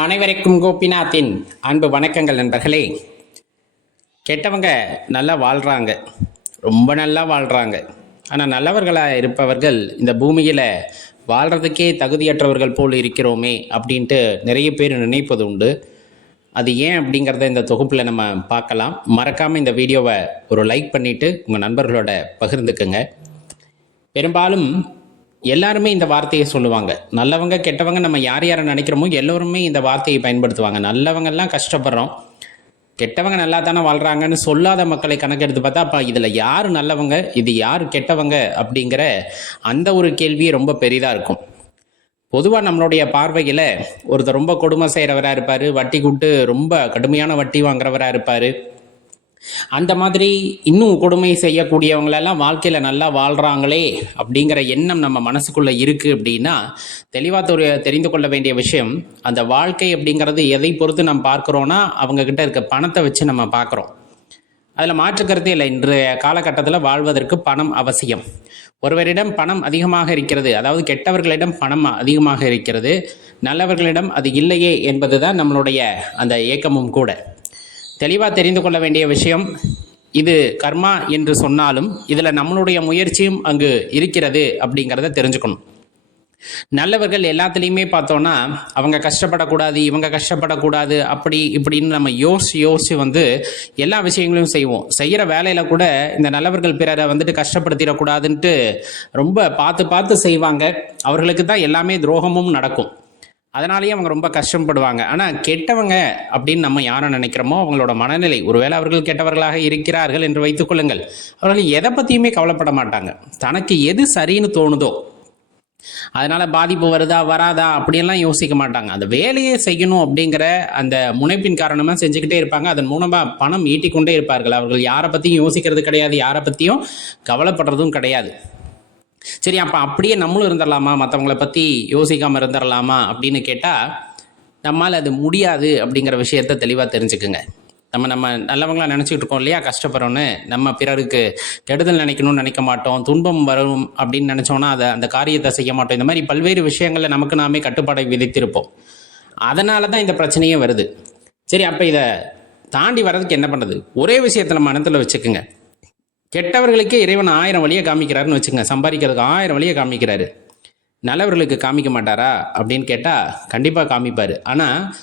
அனைவருக்கும் கோபிநாத்தின் அன்பு வணக்கங்கள் நண்பர்களே. கெட்டவங்க நல்லா வாழ்கிறாங்க ரொம்ப நல்லா வாழ்கிறாங்க ஆனால் நல்லவர்களாக இருப்பவர்கள் இந்த பூமியில் வாழ்கிறதுக்கே தகுதியற்றவர்கள் போல் இருக்கிறோமே அப்படின்ட்டு நிறைய பேர் நினைப்பது உண்டு. அது ஏன் அப்படிங்கிறத இந்த தொகுப்பில் நம்ம பார்க்கலாம். மறக்காமல் இந்த வீடியோவை ஒரு லைக் பண்ணிவிட்டு உங்கள் நண்பர்களோட பகிர்ந்துக்குங்க. பெரும்பாலும் எல்லாருமே இந்த வார்த்தையை சொல்லுவாங்க. நல்லவங்க கெட்டவங்க நம்ம யார் யாரை நினைக்கிறோமோ எல்லோருமே இந்த வார்த்தையை பயன்படுத்துவாங்க. நல்லவங்கெல்லாம் கஷ்டப்படுறோம். கெட்டவங்க நல்லா தானே வாழ்கிறாங்கன்னு சொல்லாத மக்களை கணக்கெடுத்து பார்த்தா அப்போ இதில் யார் நல்லவங்க இது யார் கெட்டவங்க அப்படிங்கிற அந்த ஒரு கேள்வி ரொம்ப பெரிதாக இருக்கும். பொதுவாக நம்மளுடைய பார்வையில் ஒருத்தர் ரொம்ப கொடுமை செய்கிறவராக இருப்பார் வட்டி கூட்டு ரொம்ப கடுமையான வட்டி வாங்குறவராக இருப்பார். அந்த மாதிரி இன்னும் கொடுமை செய்யக்கூடியவங்களெல்லாம் வாழ்க்கையில் நல்லா வாழ்கிறாங்களே அப்படிங்கிற எண்ணம் நம்ம மனசுக்குள்ளே இருக்குது அப்படின்னா தெளிவாக தெரிந்து கொள்ள வேண்டிய விஷயம் அந்த வாழ்க்கை அப்படிங்கிறது எதை பொறுத்து நம்ம பார்க்குறோன்னா அவங்கக்கிட்ட இருக்க பணத்தை வச்சு நம்ம பார்க்குறோம். அதில் மாற்றுக்கருத்தே இல்லை. இன்றைய காலகட்டத்தில் வாழ்வதற்கு பணம் அவசியம். ஒருவரிடம் பணம் அதிகமாக இருக்கிறது அதாவது கெட்டவர்களிடம் பணம் அதிகமாக இருக்கிறது நல்லவர்களிடம் அது இல்லையே என்பது தான் நம்மளுடைய அந்த ஏக்கமும் கூட. தெளிவாக தெரிந்து கொள்ள வேண்டிய விஷயம் இது கர்மா என்று சொன்னாலும் இதில் நம்மளுடைய முயற்சியும் அங்கு இருக்கிறது அப்படிங்கிறத தெரிஞ்சுக்கணும். நல்லவர்கள் எல்லாத்துலேயுமே பார்த்தோன்னா அவங்க கஷ்டப்படக்கூடாது இவங்க கஷ்டப்படக்கூடாது அப்படி இப்படின்னு நம்ம யோசிச்சு யோசிச்சு வந்து எல்லா விஷயங்களையும் செய்வோம். செய்கிற வேலையில் கூட இந்த நல்லவர்கள் பிறரை வந்துட்டு கஷ்டப்படுத்திடக்கூடாதுன்ட்டு ரொம்ப பார்த்து பார்த்து செய்வாங்க. அவர்களுக்கு தான் எல்லாமே துரோகமும் நடக்கும். அதனாலேயே அவங்க ரொம்ப கஷ்டப்படுவாங்க. ஆனால் கெட்டவங்க அப்படின்னு நம்ம யாரை நினைக்கிறோமோ அவங்களோட மனநிலை. ஒருவேளை அவர்கள் கெட்டவர்களாக இருக்கிறார்கள் என்று வைத்துக்கொள்ளுங்கள் அவர்கள் எதை பற்றியுமே கவலைப்பட மாட்டாங்க. தனக்கு எது சரின்னு தோணுதோ அதனால பாதிப்பு வருதா வராதா அப்படியெல்லாம் யோசிக்க மாட்டாங்க. அந்த வேலையை செய்யணும் அப்படிங்கிற அந்த முனைப்பின் காரணமாக செஞ்சுக்கிட்டே இருப்பாங்க. அதன் மூலமாக பணம் ஈட்டிக்கொண்டே இருப்பார்கள். அவர்கள் யாரை பற்றியும் யோசிக்கிறது கிடையாது. யாரை பற்றியும் கவலைப்படுறதும் கிடையாது. சரி அப்போ அப்படியே நம்மளும் இருந்துடலாமா மற்றவங்கள பற்றி யோசிக்காமல் இருந்துடலாமா அப்படின்னு கேட்டால் நம்மால் அது முடியாது அப்படிங்கிற விஷயத்த தெளிவாக தெரிஞ்சுக்குங்க. நம்ம நம்ம நல்லவங்களாக நினச்சிக்கிட்டு இருக்கோம் இல்லையா? கஷ்டப்படுறோன்னு நம்ம பிறருக்கு கெடுதல் நினைக்கணும்னு நினைக்க மாட்டோம் துன்பம் வரும் அப்படின்னு நினச்சோன்னா அதை அந்த காரியத்தை செய்ய மாட்டோம். இந்த மாதிரி பல்வேறு விஷயங்களில் நமக்கு நாமே கட்டுப்பாடை விதித்திருப்போம். அதனால தான் இந்த பிரச்சனையே வருது. சரி அப்போ இதை தாண்டி வர்றதுக்கு என்ன பண்ணுறது ஒரே விஷயத்தை நம்ம மனத்தில் வச்சுக்கோங்க. கெட்டவர்களுக்கே இறைவன் ஆயிரம் வழியை காமிக்கிறாருன்னு வச்சுங்க சம்பாதிக்கிறதுக்கு ஆயிரம் வழியை காமிக்கிறாரு. நல்லவர்களுக்கு காமிக்க மாட்டாரா? அப்படின்னு கேட்டால் கண்டிப்பாக காமிப்பார். ஆனால்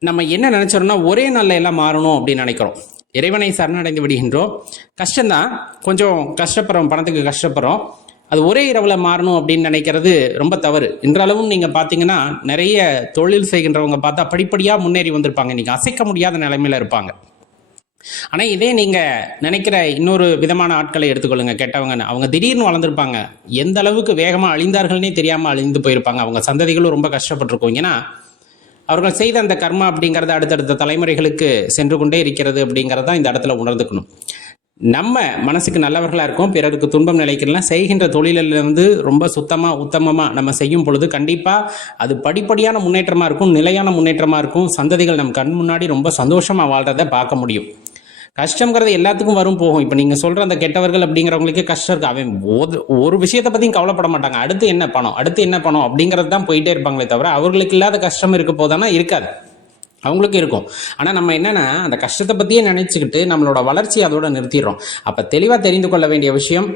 நம்ம என்ன நினச்சோம்னா ஒரே நாளில் எல்லாம் மாறணும் அப்படின்னு நினைக்கிறோம். இறைவனை சரணடைந்து விடுகின்றோம். கஷ்டம்தான். கொஞ்சம் கஷ்டப்படுறோம். பணத்துக்கு கஷ்டப்படுறோம். அது ஒரே இரவில் மாறணும் அப்படின்னு நினைக்கிறது ரொம்ப தவறு. இன்றளவும் நீங்கள் பார்த்தீங்கன்னா நிறைய தொழில் செய்கின்றவங்க பார்த்தா படிப்படியாக முன்னேறி வந்திருப்பாங்க. இன்றைக்கி அசைக்க முடியாத நிலைமையில் இருப்பாங்க. ஆனால் இதே நீங்கள் நினைக்கிற இன்னொரு விதமான ஆட்களை எடுத்துக்கொள்ளுங்க. கெட்டவங்கன்னு. அவங்க திடீர்னு வளர்ந்துருப்பாங்க. எந்த அளவுக்கு வேகமாக அழிந்தார்கள்னே தெரியாமல் அழிந்து போயிருப்பாங்க. அவங்க சந்ததிகளும் ரொம்ப கஷ்டப்பட்டிருக்கும். ஏன்னா அவர்கள் செய்த அந்த கர்மா அப்படிங்கிறது அடுத்தடுத்த தலைமுறைகளுக்கு சென்று கொண்டே இருக்கிறது அப்படிங்கிறதான் இந்த இடத்துல உணர்ந்துக்கணும். நம்ம மனசுக்கு நல்லவர்களாக இருக்கோம். பிறருக்கு துன்பம் நிலைக்கலாம் செய்கின்ற தொழிலிருந்து ரொம்ப சுத்தமாக உத்தமமாக நம்ம செய்யும் பொழுது கண்டிப்பாக அது படிப்படியான முன்னேற்றமாக இருக்கும் நிலையான முன்னேற்றமாக இருக்கும். சந்ததிகள் நம் கண் முன்னாடி ரொம்ப சந்தோஷமாக வாழ்கிறத பார்க்க முடியும். கஷ்டங்கிறது எல்லாத்துக்கும் வரும் போகும். இப்போ நீங்கள் சொல்கிற அந்த கெட்டவர்கள் அப்படிங்கிறவங்களுக்கே கஷ்டம் இருக்கு. அவன் ஒரு விஷயத்தை பற்றியும் கவலைப்பட மாட்டாங்க. அடுத்து என்ன பணம்? அடுத்து என்ன பணம்? அப்படிங்கிறது தான் போயிட்டே இருப்பாங்களே தவிர அவர்களுக்கு இல்லாத கஷ்டம் இருக்க போதானா இருக்காது. அவங்களுக்கு இருக்கும். ஆனால் நம்ம என்னென்னா அந்த கஷ்டத்தை பற்றியே நினச்சிக்கிட்டு நம்மளோட வளர்ச்சி அதோட நிறுத்திடுறோம். அப்போ தெளிவாக தெரிந்து கொள்ள வேண்டிய விஷயம்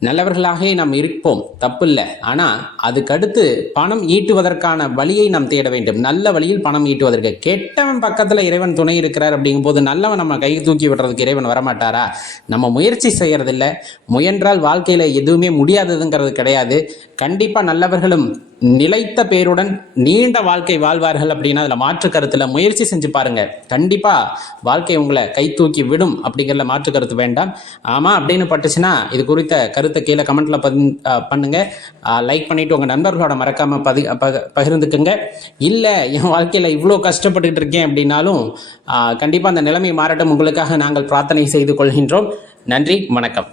நல்லவர்களாகவே நாம் இருப்போம். தப்பில்லை. ஆனால் அதுக்கடுத்து பணம் ஈட்டுவதற்கான வழியை நாம் தேட வேண்டும். நல்ல வழியில் பணம் ஈட்டுவதற்கு. கெட்டவன் பக்கத்தில் இறைவன் துணை இருக்கிறார் அப்படிங்கும்போது நல்லவன் நம்ம கை தூக்கி விடுறதுக்கு இறைவன் வரமாட்டாரா? நம்ம முயற்சி செய்யறதில்ல. முயன்றால் வாழ்க்கையில் எதுவுமே முடியாததுங்கிறது கிடையாது. கண்டிப்பாக நல்லவர்களும் நிலைத்த பேருடன் நீண்ட வாழ்க்கை வாழ்வார்கள் அப்படின்னா அதில் மாற்று கருத்தில் முயற்சி செஞ்சு பாருங்க. கண்டிப்பாக வாழ்க்கை உங்களை கை தூக்கி விடும் அப்படிங்கிறத மாற்று கருத்து வேண்டாம். ஆமாம் அப்படின்னு பட்டுச்சுன்னா இது குறித்த கருத்து கீழே கமெண்ட்ல பண்ணுங்க. லைக் பண்ணிட்டு உங்கள் நண்பர்களோட மறக்காம பதி பகிர்ந்துக்குங்க. இல்லை என் வாழ்க்கையில் இவ்வளோ கஷ்டப்பட்டுக்கிட்டு இருக்கேன் அப்படின்னாலும் கண்டிப்பாக அந்த நிலைமை மாறட்டும். உங்களுக்காக நாங்கள் பிரார்த்தனை செய்து கொள்கின்றோம். நன்றி வணக்கம்.